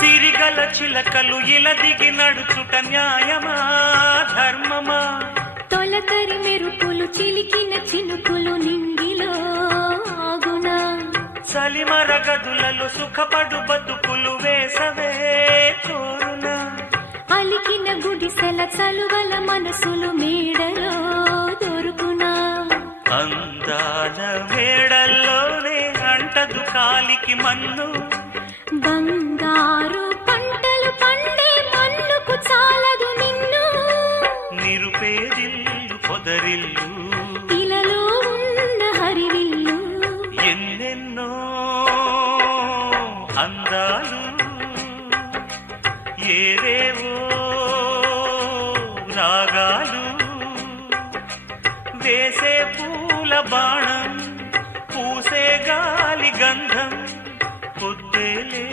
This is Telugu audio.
సిరిగల చిలకలు ఇలా దిగి నడుచుట న్యాయమా ధర్మమా? తొలకరి మెరుపులు చిలికిన చినుకులు నింగిలో ఆగునా? సలిమర గదులలో సుఖపడు బతుకులు వేసవే కోరునా? అలికిన గుడిసెల చలువల మనసులు మేడలో దొరుకునా? అందాల మేడల్లోనే అంటదు కాలికి మన్ను, బంగారు పంటలు పండే మన్నుకు చాలదు నిన్ను. నిరుపేదిల్లు పొదరిల్లు ఇలలో ఉన్న హరివిల్లు ఎన్నెన్నో అందాలు ఏవేవో రాగాలు వేసే పూల బాణం పూసే గాలి గంధం పొద్దేలే